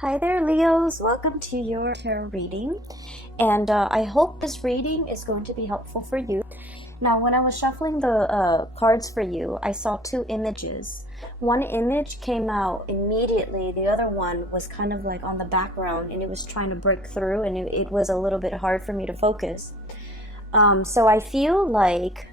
Hi there, Leos. Welcome to your tarot reading. And I hope this reading is going to be helpful for you. Now, when I was shuffling the cards for you, I saw two images. One image came out immediately. The other one was kind of like on the background, and it was trying to break through, and it was a little bit hard for me to focus. So I feel like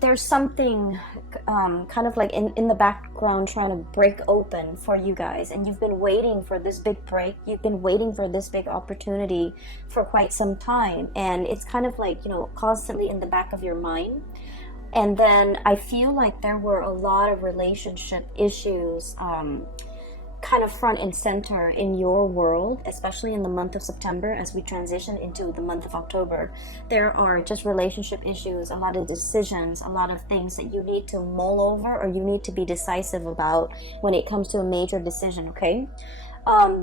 there's something kind of like in the background trying to break open for you guys, and you've been waiting for this big break. You've been waiting for this big opportunity for quite some time, and it's kind of like, constantly in the back of your mind. And then I feel like there were a lot of relationship issues kind of front and center in your world, especially in the month of September as we transition into the month of October. There are just relationship issues, a lot of decisions, a lot of things that you need to mull over or you need to be decisive about when it comes to a major decision, okay?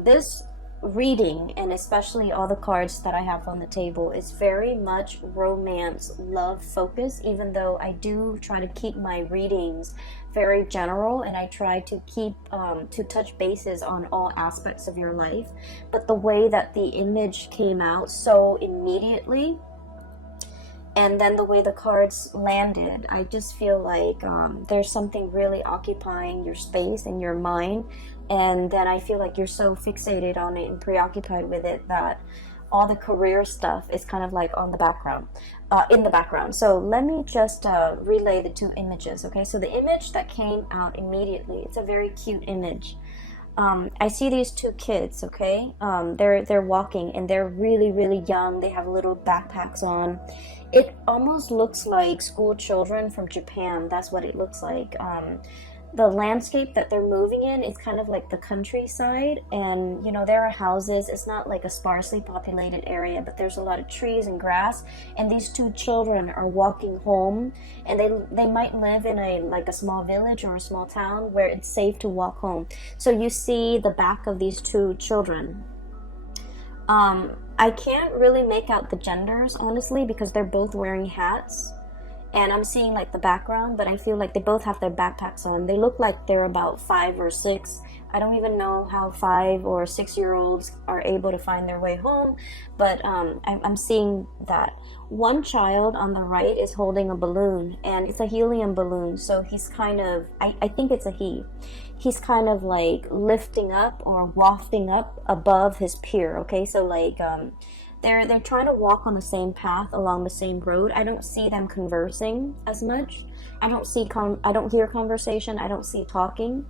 This reading, and especially all the cards that I have on the table, is very much romance, love focused, even though I do try to keep my readings very general, and I try to keep to touch bases on all aspects of your life. But the way that the image came out so immediately, and then the way the cards landed, I just feel like there's something really occupying your space and your mind, and then I feel like you're so fixated on it and preoccupied with it that all the career stuff is kind of like on the background, in the background. So let me just relay the two images, okay? So the image that came out immediately, it's a very cute image. I see these two kids, okay? They're walking, and they're really, really young. They have little backpacks on. It almost looks like school children from Japan. That's what it looks like. The landscape that they're moving in is kind of like the countryside, and there are houses. It's not like a sparsely populated area, but there's a lot of trees and grass, and these two children are walking home, and they might live in a small village or a small town where it's safe to walk home. So you see the back of these two children. I can't really make out the genders, honestly, because they're both wearing hats. And I'm seeing like the background, but I feel like they both have their backpacks on. They look like they're about 5 or 6. I don't even know how 5 or 6-year-olds are able to find their way home, but I'm seeing that. One child on the right is holding a balloon, and it's a helium balloon, so he's kind of, I think it's a he. He's kind of like lifting up or wafting up above his peer, okay? So like, they're trying to walk on the same path along the same road. I don't see them conversing as much. I don't hear conversation. I don't see talking.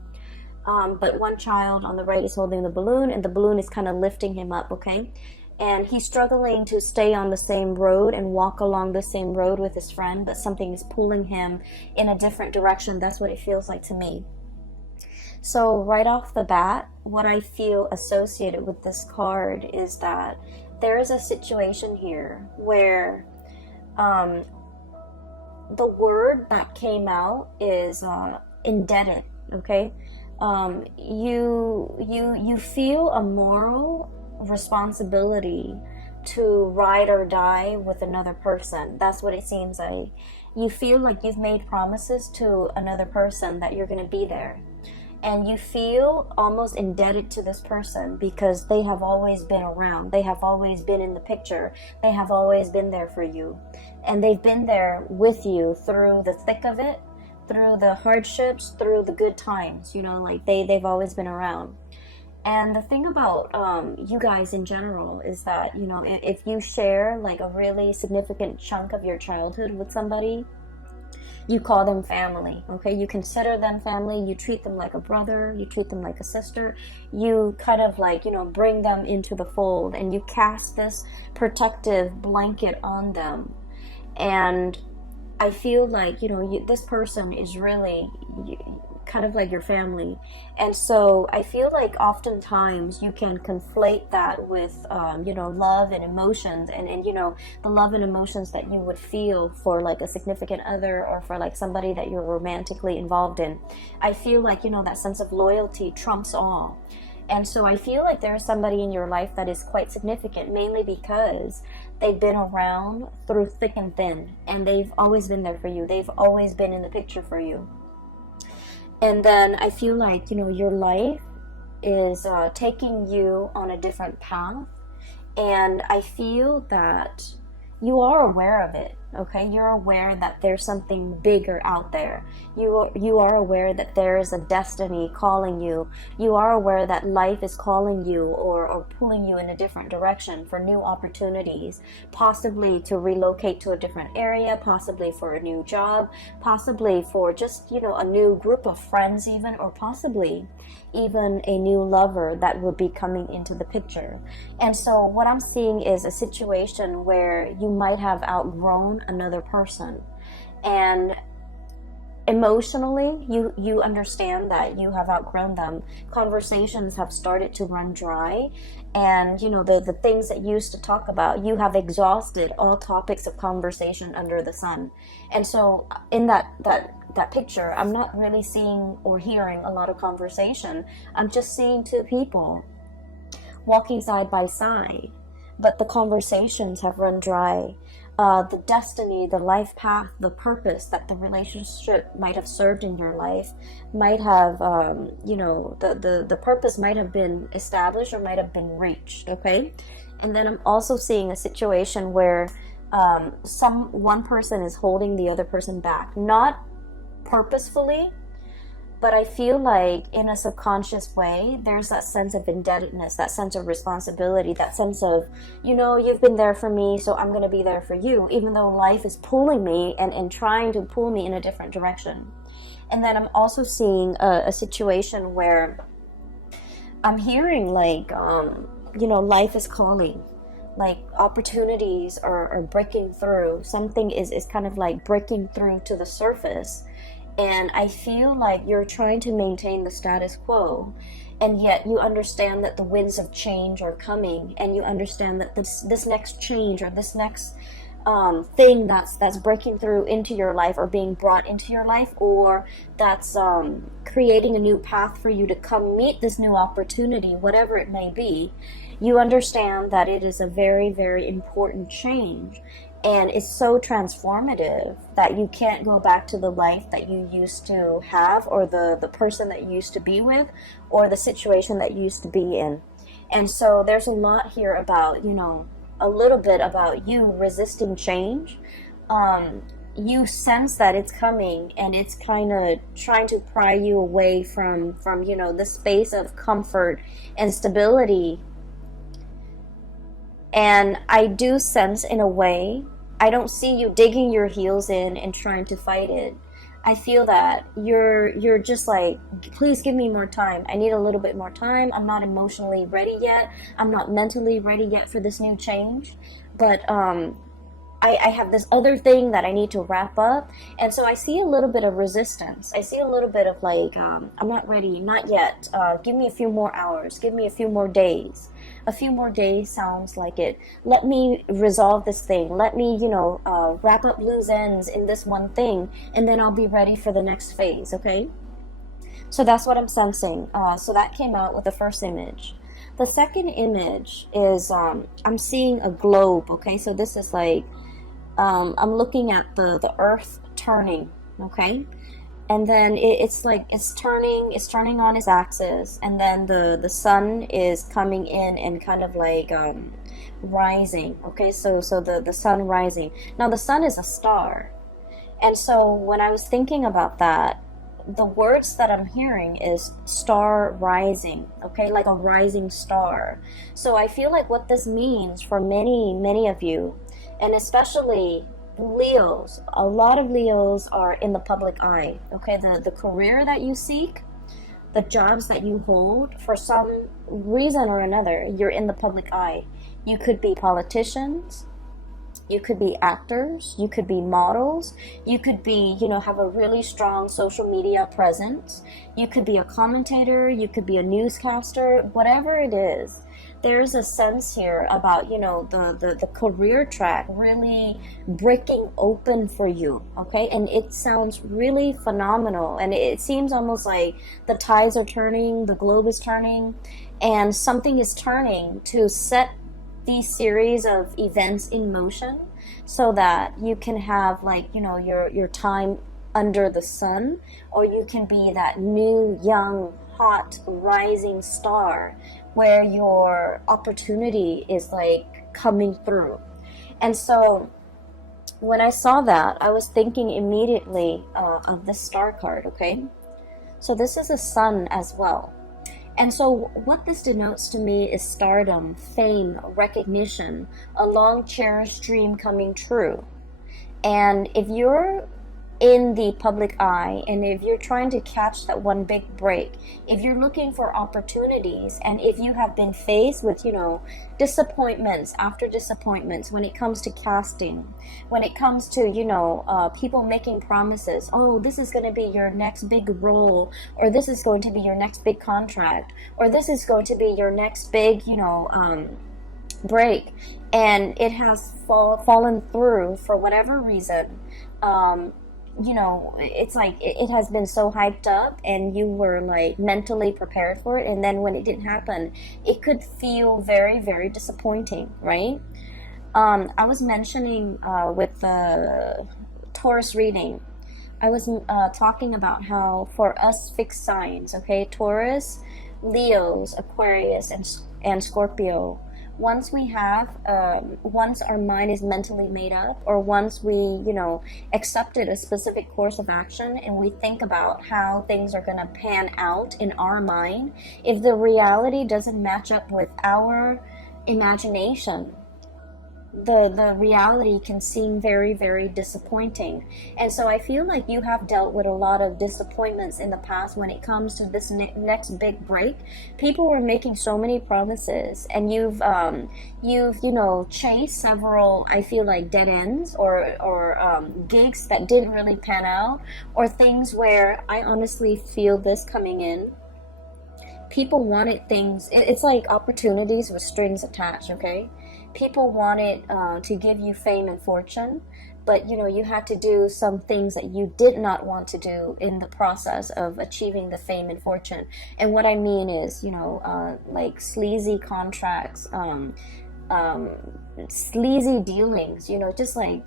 But one child on the right is holding the balloon, and the balloon is kind of lifting him up, okay? And he's struggling to stay on the same road and walk along the same road with his friend, but something is pulling him in a different direction. That's what it feels like to me. So right off the bat, what I feel associated with this card is that there is a situation here where the word that came out is indebted, okay? You feel a moral responsibility to ride or die with another person. That's what it seems like. You feel like you've made promises to another person that you're going to be there. And you feel almost indebted to this person because they have always been around. They have always been in the picture. They have always been there for you. And they've been there with you through the thick of it, through the hardships, through the good times. Like they've always been around. And the thing about you guys in general is that, if you share like a really significant chunk of your childhood with somebody, you call them family, okay? You consider them family. You treat them like a brother. You treat them like a sister. You kind of like, bring them into the fold, and you cast this protective blanket on them. And I feel like, this person is really kind of like your family. And so I feel like oftentimes you can conflate that with, love and emotions, and the love and emotions that you would feel for like a significant other or for like somebody that you're romantically involved in. I feel like, that sense of loyalty trumps all. And so I feel like there's somebody in your life that is quite significant, mainly because they've been around through thick and thin, and they've always been there for you. They've always been in the picture for you. And then I feel like, your life is taking you on a different path, and I feel that you are aware of it. Okay, you're aware that there's something bigger out there. You are aware that there is a destiny calling you. You are aware that life is calling you, or pulling you in a different direction for new opportunities, possibly to relocate to a different area, possibly for a new job, possibly for just, a new group of friends even, or possibly even a new lover that would be coming into the picture. And so what I'm seeing is a situation where you might have outgrown another person, and emotionally you understand that you have outgrown them. Conversations have started to run dry, and the things that you used to talk about, you have exhausted all topics of conversation under the sun. And so in that picture, I'm not really seeing or hearing a lot of conversation. I'm just seeing two people walking side by side, but the conversations have run dry. The destiny, the life path, the purpose that the relationship might have served in your life might have, the purpose might have been established or might have been reached, okay? And then I'm also seeing a situation where one person is holding the other person back, not purposefully, but I feel like in a subconscious way, there's that sense of indebtedness, that sense of responsibility, that sense of, you've been there for me, so I'm going to be there for you, even though life is pulling me and trying to pull me in a different direction. And then I'm also seeing a situation where I'm hearing like, life is calling. Like opportunities are breaking through. Something is kind of like breaking through to the surface. And I feel like you're trying to maintain the status quo, and yet you understand that the winds of change are coming, and you understand that this next change, or this next thing that's breaking through into your life, or being brought into your life, or that's creating a new path for you to come meet this new opportunity, whatever it may be, you understand that it is a very, very important change. And it's so transformative that you can't go back to the life that you used to have, or the person that you used to be with, or the situation that you used to be in. And so there's a lot here about, a little bit about you resisting change. You sense that it's coming, and it's kind of trying to pry you away from the space of comfort and stability. And I do sense, in a way, I don't see you digging your heels in and trying to fight it. I feel that you're just like, please give me more time. I need a little bit more time. I'm not emotionally ready yet. I'm not mentally ready yet for this new change. But I have this other thing that I need to wrap up. And so I see a little bit of resistance. I see a little bit of like, I'm not ready, not yet. Give me a few more hours. Give me a few more days. A few more days sounds like it. Let me resolve this thing. Let me, wrap up loose ends in this one thing, and then I'll be ready for the next phase, okay? So that's what I'm sensing. So that came out with the first image. The second image is, I'm seeing a globe, okay? So this is like, I'm looking at the earth turning, okay? And then it's turning on its axis, and then the sun is coming in and kind of like rising, okay? So the sun rising. Now the sun is a star. And so when I was thinking about that, the words that I'm hearing is star rising, okay? Like a rising star. So I feel like what this means for many, many of you, and especially Leos, a lot of Leos are in the public eye, okay? The career that you seek, the jobs that you hold, for some reason or another, you're in the public eye. You could be politicians, you could be actors, you could be models, you could be, have a really strong social media presence, you could be a commentator, you could be a newscaster, whatever it is. There's a sense here about, the career track really breaking open for you, okay? And it sounds really phenomenal. And it seems almost like the tides are turning, the globe is turning, and something is turning to set these series of events in motion so that you can have, like, your time under the sun, or you can be that new, young, hot rising star where your opportunity is like coming through. And so when I saw that, I was thinking immediately of this star card, okay? So this is a sun as well. And so what this denotes to me is stardom, fame, recognition, a long cherished dream coming true. And if you're in the public eye, and if you're trying to catch that one big break, if you're looking for opportunities, and if you have been faced with, disappointments after disappointments when it comes to casting, when it comes to, people making promises, oh, this is going to be your next big role, or this is going to be your next big contract, or this is going to be your next big, break, and it has fallen through for whatever reason. It's like it has been so hyped up and you were like mentally prepared for it, and then when it didn't happen, it could feel very, very disappointing, right? I was mentioning with the Taurus reading, I was talking about how for us fixed signs, okay, Taurus, Leos, Aquarius, and Scorpio, once our mind is mentally made up, or once we, accepted a specific course of action and we think about how things are going to pan out in our mind, if the reality doesn't match up with our imagination, the reality can seem very, very disappointing. And so I feel like you have dealt with a lot of disappointments in the past when it comes to this next big break. People were making so many promises, and you've chased several, I feel like, dead ends, or gigs that didn't really pan out, or things where I honestly feel this coming in. People wanted things, it's like opportunities with strings attached, okay? People wanted to give you fame and fortune, but you had to do some things that you did not want to do in the process of achieving the fame and fortune. And what I mean is, like sleazy contracts, sleazy dealings, just like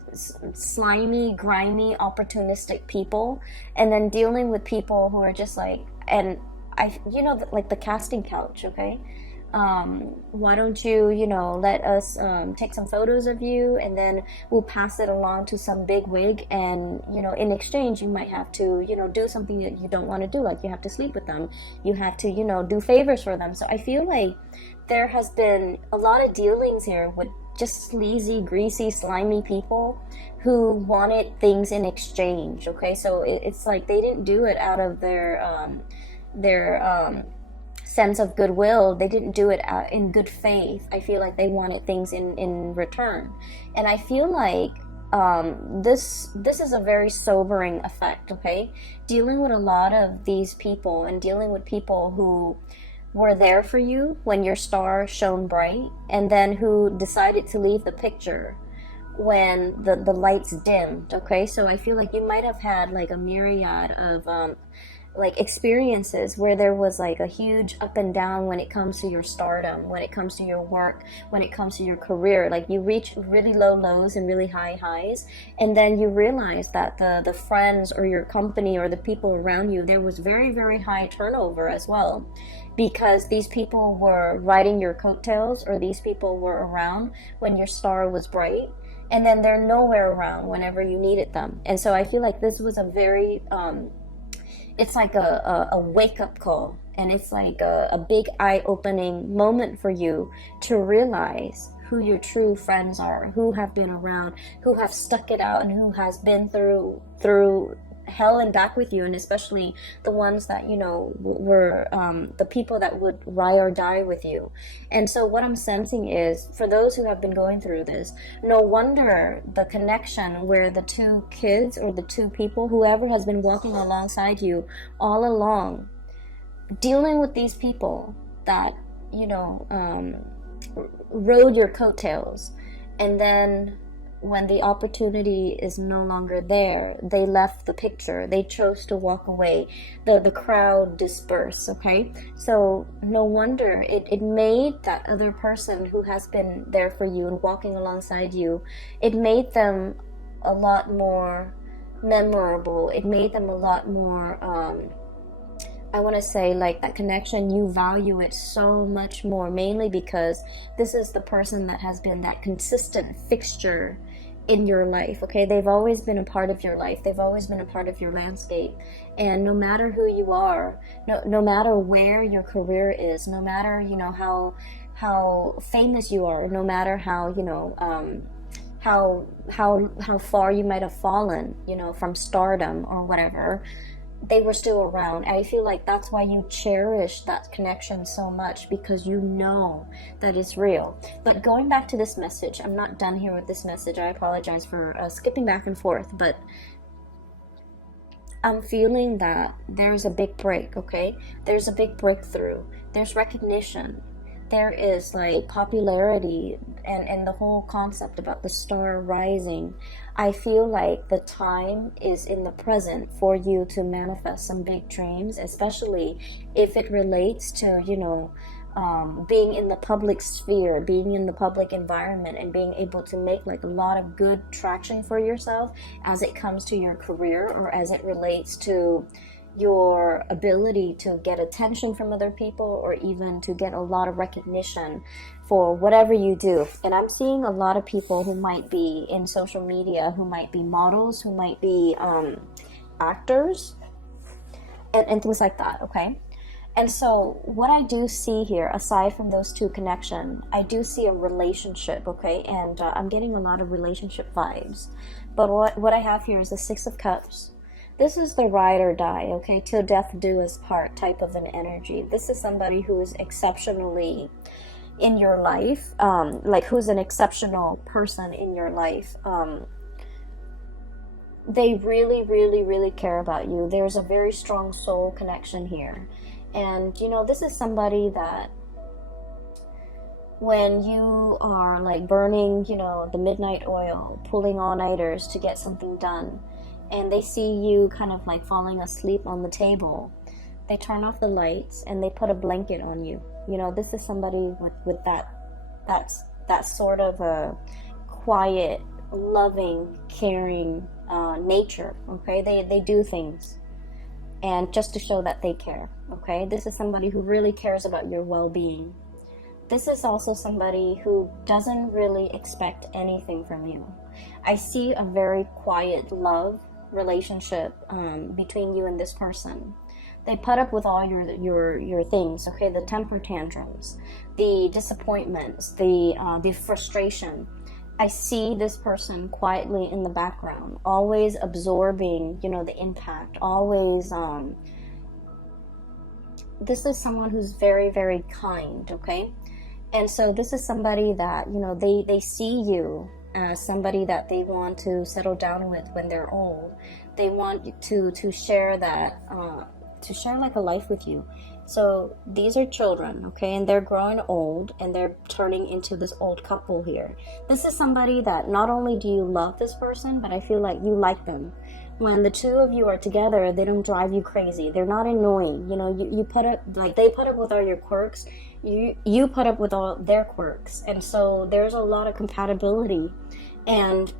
slimy, grimy, opportunistic people, and then dealing with people who are just like, and like the casting couch, okay? Why don't you, let us take some photos of you, and then we'll pass it along to some big wig, and, in exchange, you might have to, do something that you don't want to do, like you have to sleep with them, you have to, do favors for them. So I feel like there has been a lot of dealings here with just sleazy, greasy, slimy people who wanted things in exchange, okay? So it's like they didn't do it out of their sense of goodwill. They didn't do it in good faith. I feel like they wanted things in return. And I feel like this is a very sobering effect, okay? Dealing with a lot of these people, and dealing with people who were there for you when your star shone bright, and then who decided to leave the picture when the lights dimmed, okay? So I feel like you might have had like a myriad of like experiences where there was like a huge up and down when it comes to your stardom, when it comes to your work, when it comes to your career. Like you reach really low lows and really high highs, and then you realize that the friends or your company or the people around you, there was very, very high turnover as well, because these people were riding your coattails, or these people were around when your star was bright, and then they're nowhere around whenever you needed them. And so I feel like this was a very it's like a wake-up call, and it's like a big eye-opening moment for you to realize who your true friends are, who have been around, who have stuck it out, and who has been through hell and back with you, and especially the ones that were the people that would ride or die with you. And so what I'm sensing is, for those who have been going through this, no wonder the connection where the two kids or the two people, whoever has been walking alongside you all along, dealing with these people that rode your coattails, and then when the opportunity is no longer there, they left the picture. They chose to walk away. The crowd dispersed, okay? So no wonder it made that other person who has been there for you and walking alongside you, it made them a lot more memorable. It made them a lot more I want to say, like, that connection, you value it so much more, mainly because this is the person that has been that consistent fixture in your life. Okay, they've always been a part of your life, they've always been a part of your landscape, and no matter who you are, no matter where your career is, no matter, you know, how famous you are, no matter how, you know, how far you might have fallen, you know, from stardom or whatever, they were still around. I feel like that's why you cherish that connection so much, because you know that it's real. But going back to this message, I'm not done here with this message. I apologize for skipping back and forth, but I'm feeling that there's a big break, okay? There's a big breakthrough. There's recognition. There is like popularity, and the whole concept about the star rising. I feel like the time is in the present for you to manifest some big dreams, especially if it relates to, you know, being in the public sphere, being in the public environment, and being able to make like a lot of good traction for yourself as it comes to your career, or as it relates to your ability to get attention from other people, or even to get a lot of recognition for whatever you do. And I'm seeing a lot of people who might be in social media, who might be models, who might be actors, and things like that, okay? And so what I do see here, aside from those two connections, I do see a relationship, okay? And I'm getting a lot of relationship vibes. But what I have here is the Six of Cups. This is the ride or die, okay? Till death do us part type of an energy. This is somebody who is exceptionally in your life, like who's an exceptional person in your life. They really, really, really care about you. There's a very strong soul connection here. And, you know, this is somebody that when you are like burning, you know, the midnight oil, pulling all-nighters to get something done, and they see you kind of like falling asleep on the table, they turn off the lights and they put a blanket on you. You know, this is somebody with that sort of a quiet, loving, caring nature, okay? They do things, and just to show that they care, okay? This is somebody who really cares about your well-being. This is also somebody who doesn't really expect anything from you. I see a very quiet love relationship between you and this person. They put up with all your things, okay? The temper tantrums, the disappointments, the frustration. I see this person quietly in the background, always absorbing, you know, the impact, always this is someone who's very, very kind, okay? And so this is somebody that, you know, they see you as somebody that they want to settle down with when they're old. They want you to share that, to share like a life with you. So these are children, okay, and they're growing old, and they're turning into this old couple here. This is somebody that not only do you love this person, but I feel like you like them. When the two of you are together, they don't drive you crazy. They're not annoying. You know, you put up, like, they put up with all your quirks. You put up with all their quirks. And so there's a lot of compatibility. And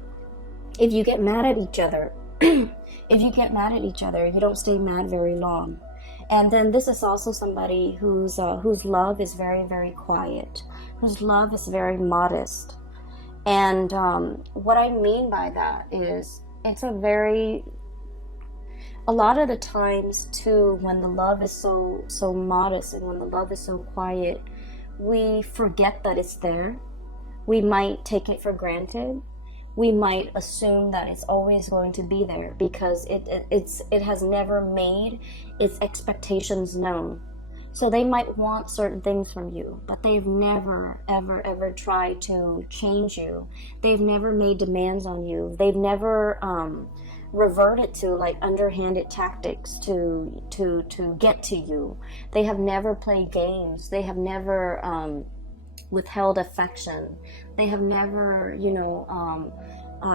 if you get mad at each other, you don't stay mad very long. And then this is also somebody whose love is very, very quiet, whose love is very modest. And what I mean by that is, it's a lot of the times too, when the love is so modest and when the love is so quiet, we forget that it's there. We might take it for granted. We might assume that it's always going to be there because it has never made its expectations known. So they might want certain things from you, but they've never, ever, ever tried to change you. They've never made demands on you. They've never reverted to like underhanded tactics to get to you. They have never played games. They have never withheld affection. They have never,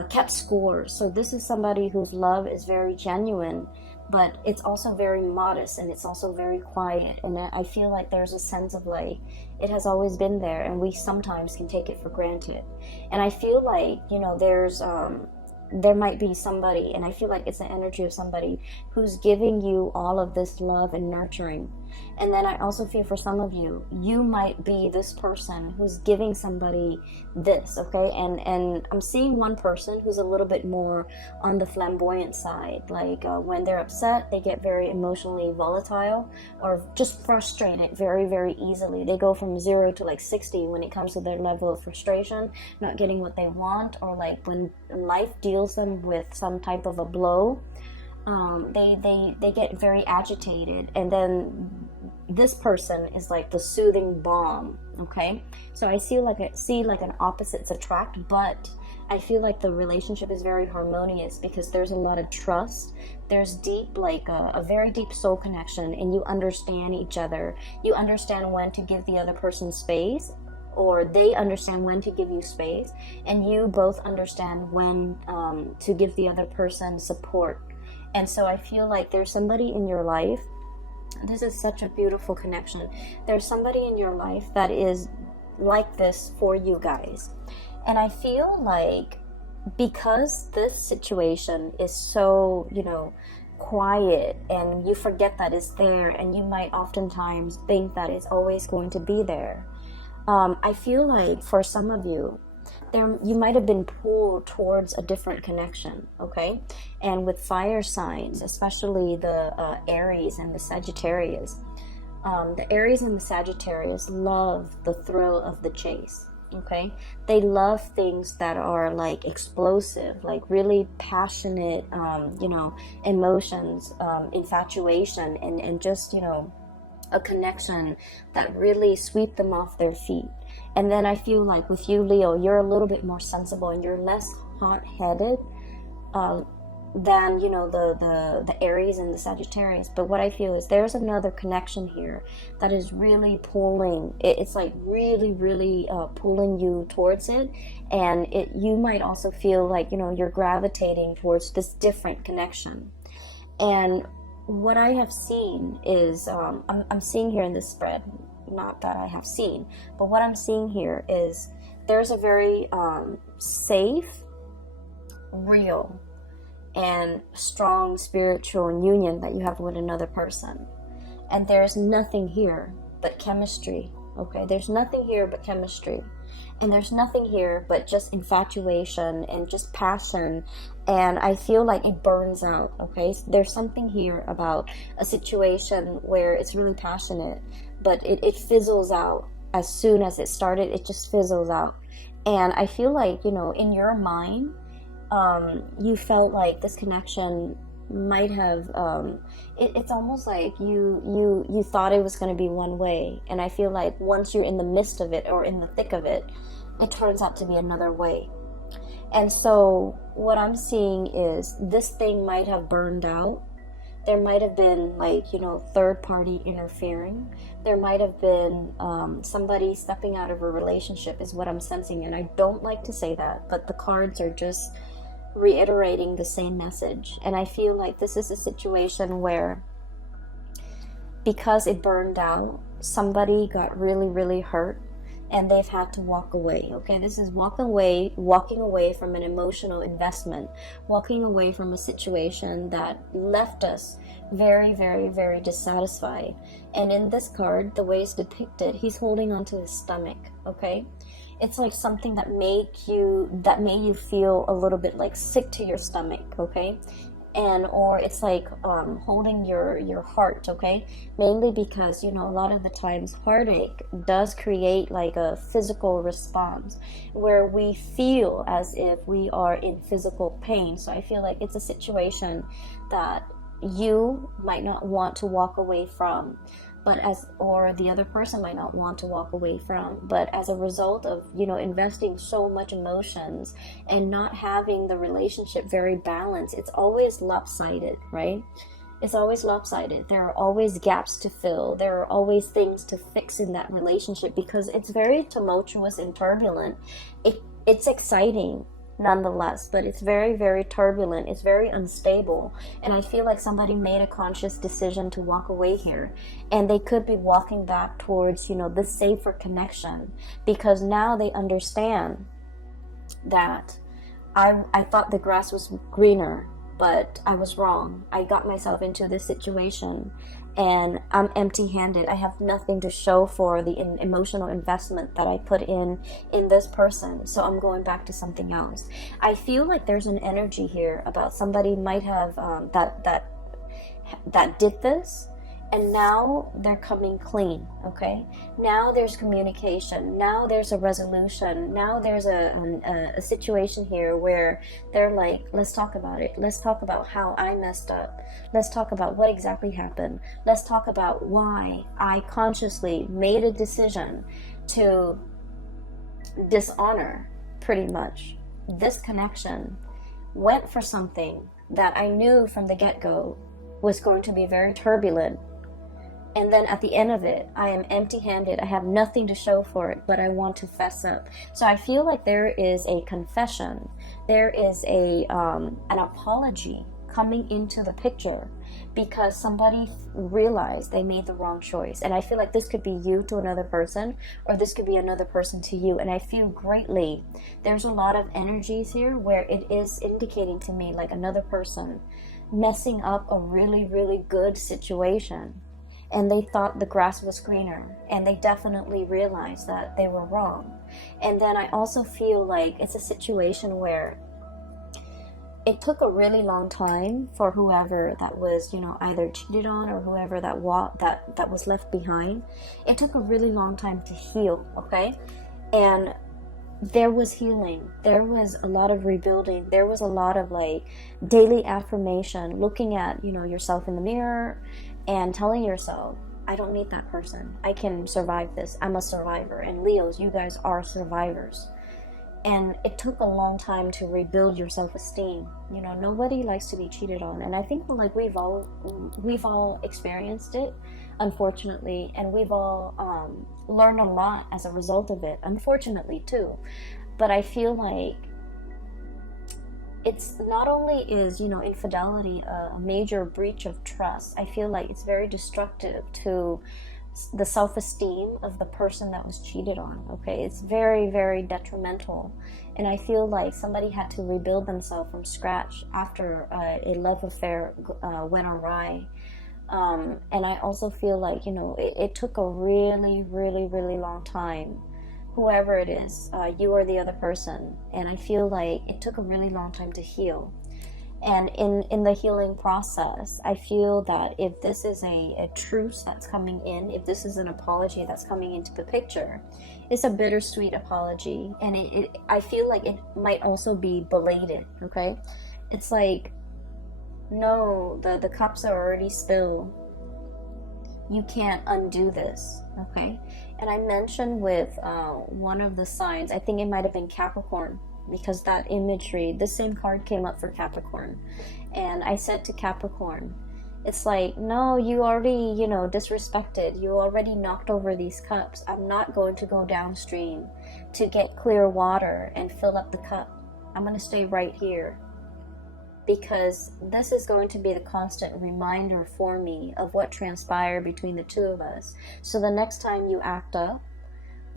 kept score. So this is somebody whose love is very genuine, but it's also very modest, and it's also very quiet. And I feel like there's a sense of like, it has always been there, and we sometimes can take it for granted. And I feel like, there's there might be somebody, and I feel like it's the energy of somebody who's giving you all of this love and nurturing. And then I also feel for some of you, you might be this person who's giving somebody this, okay? And I'm seeing one person who's a little bit more on the flamboyant side. Like when they're upset, they get very emotionally volatile or just frustrated very, very easily. They go from 0 to like 60 when it comes to their level of frustration, not getting what they want, or like when life deals them with some type of a blow. They get very agitated, and then this person is like the soothing balm. Okay, so I see like an opposites attract, but I feel like the relationship is very harmonious because there's a lot of trust. There's deep, like a very deep soul connection, and you understand each other. You understand when to give the other person space, or they understand when to give you space, and you both understand when to give the other person support. And so I feel like there's somebody in your life. This is such a beautiful connection. There's somebody in your life that is like this for you guys. And I feel like because this situation is so, quiet, and you forget that it's there, and you might oftentimes think that it's always going to be there. I feel like for some of you, you might have been pulled towards a different connection, okay? And with fire signs, especially the Aries and the Sagittarius, the Aries and the Sagittarius love the thrill of the chase, okay? They love things that are like explosive, like really passionate, emotions, infatuation, and just, a connection that really sweep them off their feet. And then I feel like with you, Leo, you're a little bit more sensible and you're less hot-headed than, the Aries and the Sagittarius. But what I feel is there's another connection here that is really pulling. It's like really, really pulling you towards it. And you might also feel like, you're gravitating towards this different connection. And what I have seen is, I'm seeing here in this spread, not that I have seen, but what I'm seeing here is there's a very safe, real, and strong spiritual union that you have with another person. And there's nothing here but chemistry, okay? There's nothing here but chemistry. And there's nothing here but just infatuation and just passion. And I feel like it burns out, okay? There's something here about a situation where it's really passionate, but it fizzles out. As soon as it started, it just fizzles out. And I feel like, in your mind, you felt like this connection might have, it's almost like you thought it was going to be one way. And I feel like once you're in the midst of it or in the thick of it, it turns out to be another way. And so what I'm seeing is this thing might have burned out. There might have been third party interfering. There might have been somebody stepping out of a relationship is what I'm sensing. And I don't like to say that, but the cards are just reiterating the same message. And I feel like this is a situation where, because it burned out, somebody got really, really hurt, and they've had to walk away. Okay, this is walking away from an emotional investment, walking away from a situation that left us very, very, very dissatisfied. And in this card, the way it's depicted, he's holding onto his stomach. Okay, it's like something that made you feel a little bit like sick to your stomach. Okay, or it's like holding your heart, okay? Mainly because, a lot of the times heartache does create like a physical response where we feel as if we are in physical pain. So I feel like it's a situation that you might not want to walk away from, or the other person might not want to walk away from, but as a result of investing so much emotions and not having the relationship very balanced, it's always lopsided, right? It's always lopsided. There are always gaps to fill. There are always things to fix in that relationship because it's very tumultuous and turbulent. It's exciting nonetheless, but it's very, very turbulent. It's very unstable. And I feel like somebody made a conscious decision to walk away here, and they could be walking back towards the safer connection, because now they understand that I thought the grass was greener, but I was wrong. I got myself into this situation and I'm empty-handed. I have nothing to show for the emotional investment that I put in this person. So I'm going back to something else. I feel like there's an energy here about somebody might have that did this, and now they're coming clean. Okay, now there's communication, now there's a resolution, now there's a situation here where they're like, let's talk about it, let's talk about how I messed up, let's talk about what exactly happened, let's talk about why I consciously made a decision to dishonor, pretty much, this connection, went for something that I knew from the get-go was going to be very turbulent. And then at the end of it, I am empty-handed. I have nothing to show for it, but I want to fess up. So I feel like there is a confession. There is an apology coming into the picture because somebody realized they made the wrong choice. And I feel like this could be you to another person, or this could be another person to you. And I feel greatly, there's a lot of energies here where it is indicating to me like another person messing up a really, really good situation. And they thought the grass was greener, and they definitely realized that they were wrong. And then I also feel like it's a situation where it took a really long time for whoever that was, either cheated on or whoever that was left behind. It took a really long time to heal, okay? And there was healing, there was a lot of rebuilding, there was a lot of like daily affirmation, looking at yourself in the mirror and telling yourself, I don't need that person, I can survive this, I'm a survivor. And Leos, you guys are survivors. And it took a long time to rebuild your self-esteem. Nobody likes to be cheated on, and I think like we've all experienced it, unfortunately, and we've all learned a lot as a result of it, unfortunately too. But I feel like it's not only is infidelity a major breach of trust, I feel like it's very destructive to the self-esteem of the person that was cheated on. Okay, it's very, very detrimental. And I feel like somebody had to rebuild themselves from scratch after a love affair went awry. And I also feel like it took a really, really, really long time, whoever it is, you or the other person. And I feel like it took a really long time to heal. And in the healing process, I feel that if this is a truce that's coming in, if this is an apology that's coming into the picture, it's a bittersweet apology. And I feel like it might also be belated, okay? It's like, no, the cups are already spilled. You can't undo this, okay? And I mentioned with one of the signs, I think it might have been Capricorn, because that imagery, the same card came up for Capricorn. And I said to Capricorn, it's like, no, you already, disrespected. You already knocked over these cups. I'm not going to go downstream to get clear water and fill up the cup. I'm going to stay right here, because this is going to be the constant reminder for me of what transpired between the two of us. So the next time you act up,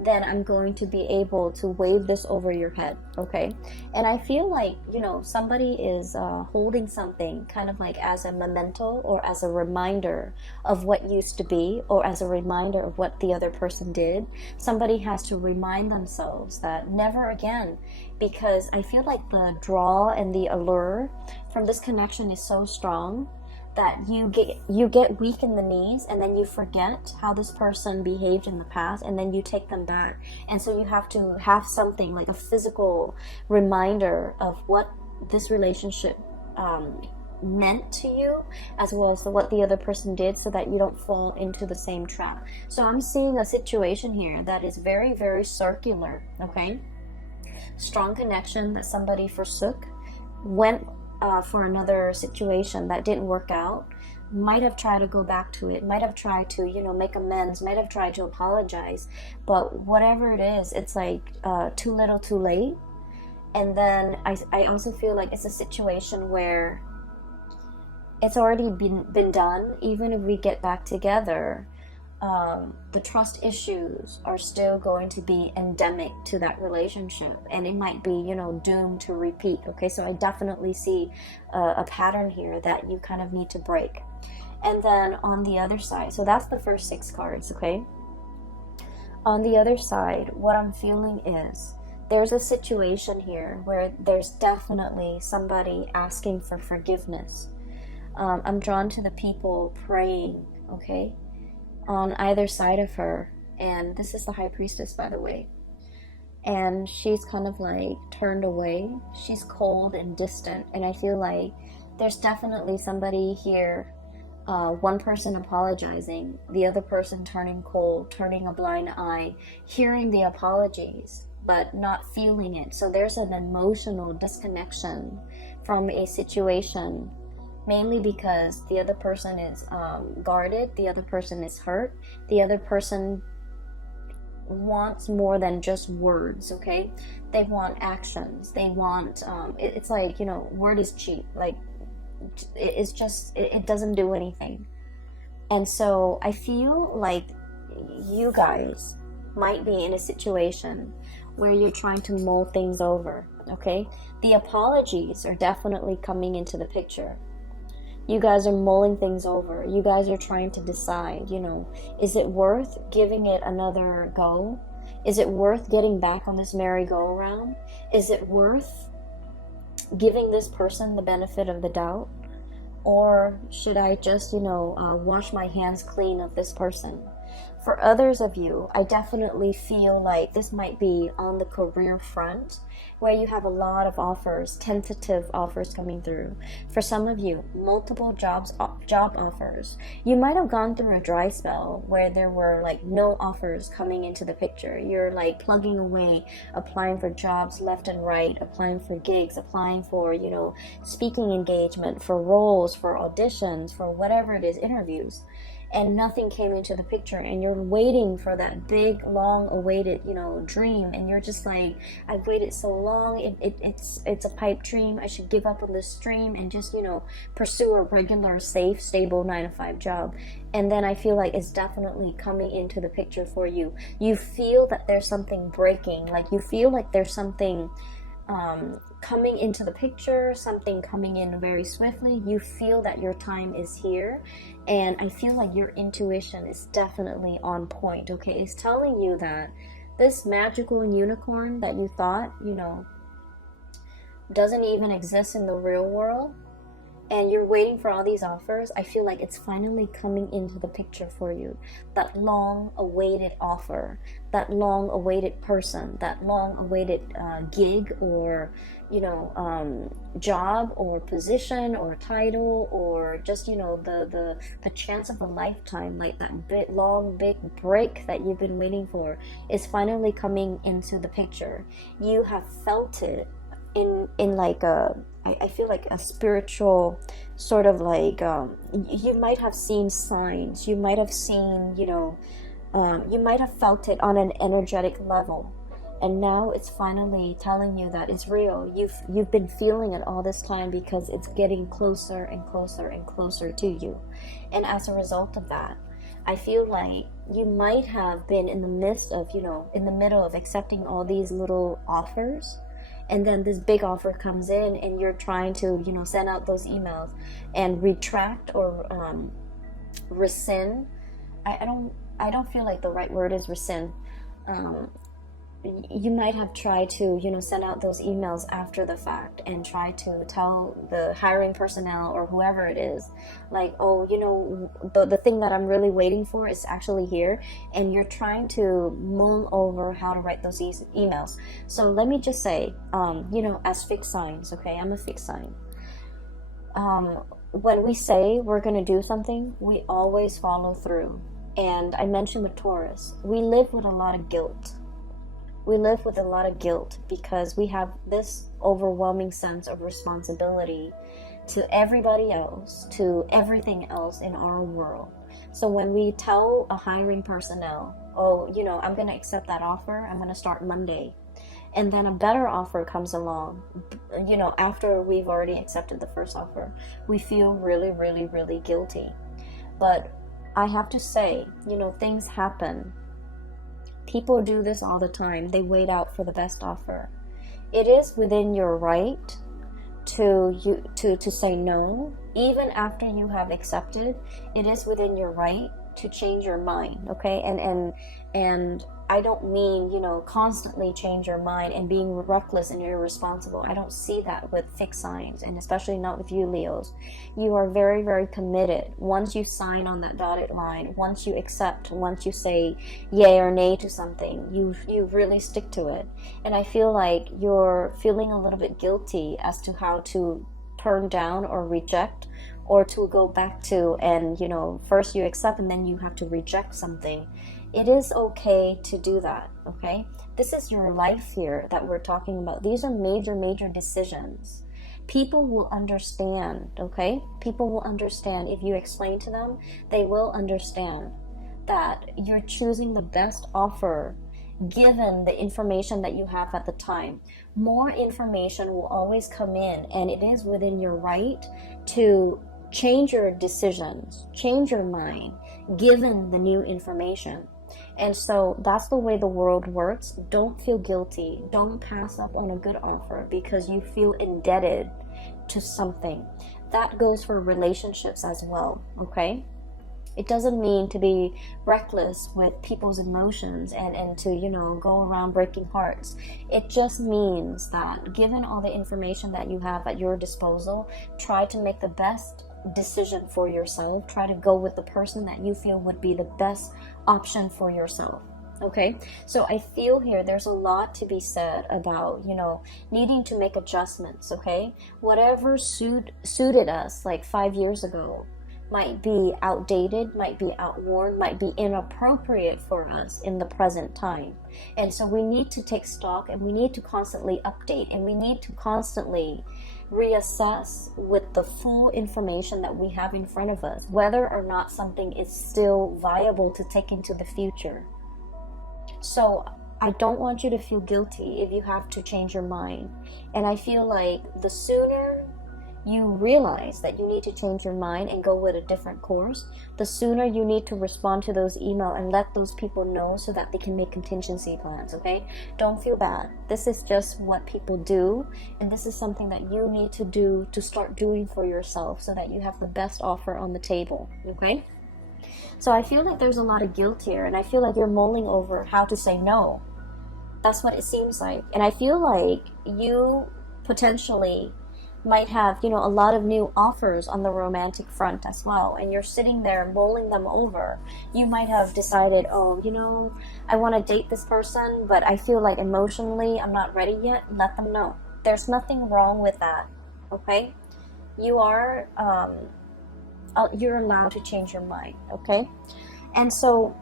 then I'm going to be able to wave this over your head, okay? And I feel like, somebody is holding something kind of like as a memento or as a reminder of what used to be, or as a reminder of what the other person did. Somebody has to remind themselves that never again, because I feel like the draw and the allure from this connection is so strong that you get weak in the knees, and then you forget how this person behaved in the past, and then you take them back. And so you have to have something like a physical reminder of what this relationship meant to you, as well as what the other person did, so that you don't fall into the same trap. So I'm seeing a situation here that is very, very circular, okay? Strong connection that somebody forsook, went for another situation that didn't work out, might have tried to go back to it, might have tried to make amends, might have tried to apologize, but whatever it is, it's like too little too late. And then I also feel like it's a situation where it's already been done. Even if we get back together, the trust issues are still going to be endemic to that relationship, and it might be, you know, doomed to repeat. Okay, so I definitely see a pattern here that you kind of need to break. And then on the other side, so that's the first 6 cards. Okay, on the other side, what I'm feeling is there's a situation here where there's definitely somebody asking for forgiveness. I'm drawn to the people praying, okay, on either side of her. And this is the High Priestess, by the way. And she's kind of like turned away. She's cold and distant. And I feel like there's definitely somebody here, one person apologizing, the other person turning cold, turning a blind eye, hearing the apologies, but not feeling it. So there's an emotional disconnection from a situation, mainly because the other person is guarded, the other person is hurt, the other person wants more than just words. Okay, they want actions, they want it's like, you know, word is cheap. Like, it's just, it doesn't do anything. And so I feel like you guys might be in a situation where you're trying to mull things over. Okay, the apologies are definitely coming into the picture. You guys are mulling things over. You guys are trying to decide, you know, is it worth giving it another go? Is it worth getting back on this merry-go-round? Is it worth giving this person the benefit of the doubt? Or should I just, you know, wash my hands clean of this person? For others of you, I definitely feel like this might be on the career front, where you have a lot of offers, tentative offers coming through. For some of you, multiple job offers. You might have gone through a dry spell where there were like no offers coming into the picture. You're like plugging away, applying for jobs left and right, applying for gigs, applying for, you know, speaking engagement, for roles, for auditions, for whatever it is, interviews. And nothing came into the picture, and you're waiting for that big, long-awaited, you know, dream, and you're just like, I've waited so long, it's a pipe dream, I should give up on this dream and just, you know, pursue a regular, safe, stable 9-to-5 job. And then I feel like it's definitely coming into the picture for you. You feel that there's something breaking, like you feel like there's something coming into the picture, something coming in very swiftly. You feel that your time is here, and I feel like your intuition is definitely on point. Okay, it's telling you that this magical unicorn that you thought, you know, doesn't even exist in the real world, and you're waiting for all these offers, I feel like it's finally coming into the picture for you. That long-awaited offer, that long-awaited person, that long-awaited gig, or, you know, job or position or title, or just, you know, the chance of a lifetime, like that big break that you've been waiting for is finally coming into the picture. You have felt it in like a, I feel like a spiritual sort of like, you might have seen signs, you might have seen, you know, you might have felt it on an energetic level, and now it's finally telling you that it's real. You've been feeling it all this time because it's getting closer and closer and closer to you. And as a result of that, I feel like you might have been in the midst of, you know, in the middle of accepting all these little offers, and then this big offer comes in, and you're trying to, you know, send out those emails and retract or rescind. I don't feel like the right word is rescind. You might have tried to, you know, send out those emails after the fact and try to tell the hiring personnel or whoever it is, like, oh, you know, the thing that I'm really waiting for is actually here, and you're trying to mull over how to write those emails. So let me just say, you know, as fixed signs, okay, I'm a fixed sign. When we say we're going to do something, we always follow through. And I mentioned with Taurus, we live with a lot of guilt. We live with a lot of guilt because we have this overwhelming sense of responsibility to everybody else, to everything else in our world. So when we tell a hiring personnel, oh, you know, I'm going to accept that offer, I'm going to start Monday, and then a better offer comes along, you know, after we've already accepted the first offer, we feel really, really, really guilty. But I have to say, you know, things happen. People do this all the time. They wait out for the best offer. It is within your right to say no, even after you have accepted. It is within your right to change your mind, okay? And I don't mean, you know, constantly change your mind and being reckless and irresponsible. I don't see that with fixed signs, and especially not with you, Leos. You are very, very committed. Once you sign on that dotted line, once you accept, once you say yay or nay to something, you really stick to it. And I feel like you're feeling a little bit guilty as to how to turn down or reject, or to go back to, and, you know, first you accept and then you have to reject something. It is okay to do that, okay? This is your life here that we're talking about. These are major, major decisions. People will understand, okay? People will understand. If you explain to them, they will understand that you're choosing the best offer given the information that you have at the time. More information will always come in, and it is within your right to change your decisions, change your mind, given the new information. And so that's the way the world works. Don't feel guilty. Don't pass up on a good offer because you feel indebted to something. That goes for relationships as well, okay? It doesn't mean to be reckless with people's emotions and to, you know, go around breaking hearts. It just means that given all the information that you have at your disposal, try to make the best decision for yourself. Try to go with the person that you feel would be the best option for yourself. Okay, so I feel here there's a lot to be said about, you know, needing to make adjustments. Okay, whatever suited us like 5 years ago might be outdated, might be outworn, might be inappropriate for us in the present time. And so we need to take stock, and we need to constantly update, and we need to constantly reassess with the full information that we have in front of us, whether or not something is still viable to take into the future. So I don't want you to feel guilty if you have to change your mind. And I feel like the sooner you realize that you need to change your mind and go with a different course, the sooner you need to respond to those emails and let those people know so that they can make contingency plans, okay? Don't feel bad. This is just what people do, and this is something that you need to do, to start doing for yourself so that you have the best offer on the table, okay? So I feel like there's a lot of guilt here, and I feel like you're mulling over how to say no. That's what it seems like. And I feel like you potentially might have, you know, a lot of new offers on the romantic front as well, and you're sitting there mulling them over. You might have decided, oh, you know, I want to date this person, but I feel like emotionally I'm not ready yet. Let them know. There's nothing wrong with that, okay? You're allowed to change your mind, okay? And so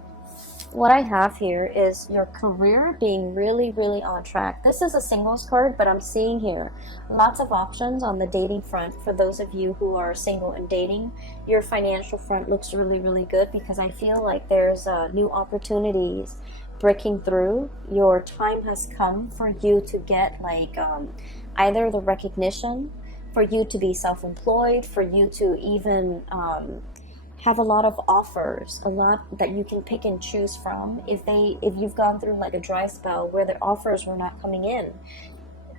what I have here is your career being really, really on track. This is a singles card, but I'm seeing here lots of options on the dating front for those of you who are single and dating. Your financial front looks really, really good because I feel like there's new opportunities breaking through. Your time has come for you to get like either the recognition, for you to be self-employed, for you to even have a lot of offers, a lot that you can pick and choose from. If you've gone through like a dry spell where the offers were not coming in,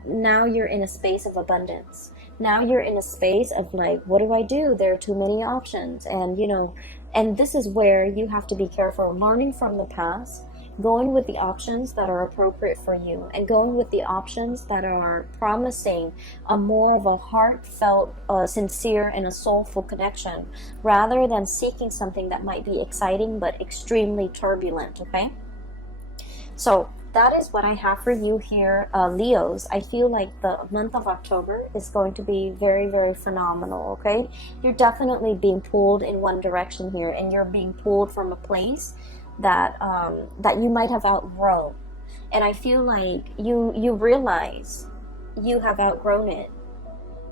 now you're in a space of abundance. Now you're in a space of like, what do I do? There are too many options. And, you know, and this is where you have to be careful, learning from the past, going with the options that are appropriate for you, and going with the options that are promising a more of a heartfelt, sincere, and a soulful connection, rather than seeking something that might be exciting but extremely turbulent, okay? So that is what I have for you here, Leos. I feel like the month of October is going to be very, very phenomenal, okay? You're definitely being pulled in one direction here, and you're being pulled from a place that you might have outgrown. And I feel like you realize you have outgrown it,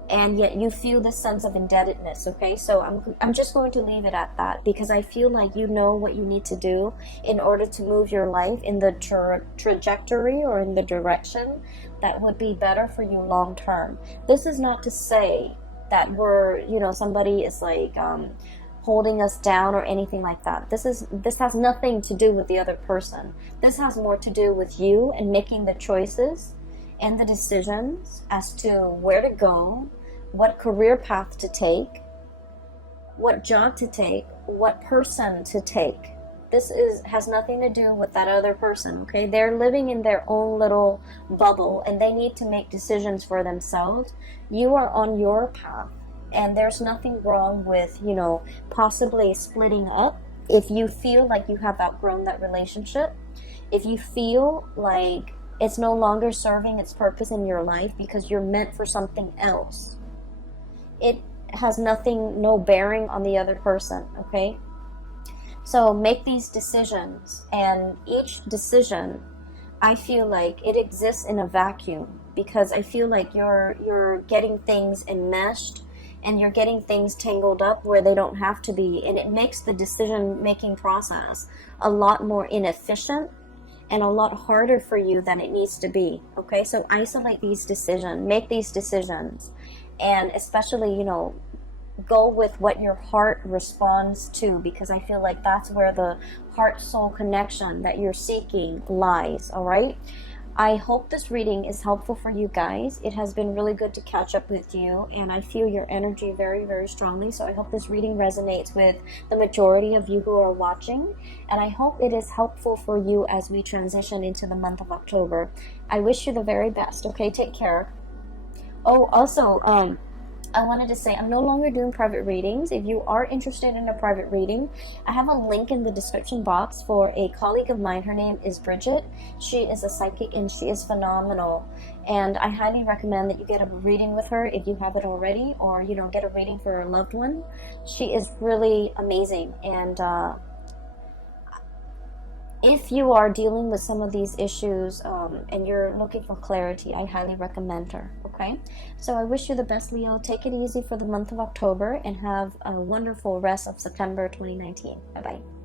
and yet you feel this sense of indebtedness, okay? So I'm just going to leave it at that, because I feel like you know what you need to do in order to move your life in the trajectory or in the direction that would be better for you long term. This is not to say that somebody is like holding us down or anything like that. This has nothing to do with the other person. This has more to do with you and making the choices and the decisions as to where to go, what career path to take, what job to take, what person to take. This has nothing to do with that other person, okay? They're living in their own little bubble and they need to make decisions for themselves. You are on your path, and there's nothing wrong with, you know, possibly splitting up if you feel like you have outgrown that relationship. If you feel like it's no longer serving its purpose in your life because you're meant for something else. It has no bearing on the other person, okay? So make these decisions, and each decision, I feel like it exists in a vacuum, because I feel like you're getting things enmeshed and you're getting things tangled up where they don't have to be, and it makes the decision making process a lot more inefficient and a lot harder for you than it needs to be, okay? So isolate these decisions, make these decisions, and especially, you know, go with what your heart responds to, because I feel like that's where the heart-soul connection that you're seeking lies, all right? I hope this reading is helpful for you guys. It has been really good to catch up with you, and I feel your energy very, very strongly. So I hope this reading resonates with the majority of you who are watching, and I hope it is helpful for you as we transition into the month of October. I wish you the very best, okay? Take care. Oh, also, I wanted to say I'm no longer doing private readings. If you are interested in a private reading, I have a link in the description box for a colleague of mine. Her name is Bridget. She is a psychic and she is phenomenal. And I highly recommend that you get a reading with her if you haven't already, or, you know, get a reading for a loved one. She is really amazing. And if you are dealing with some of these issues and you're looking for clarity, I highly recommend her, okay? So I wish you the best, Leo. Take it easy for the month of October and have a wonderful rest of September 2019. Bye-bye.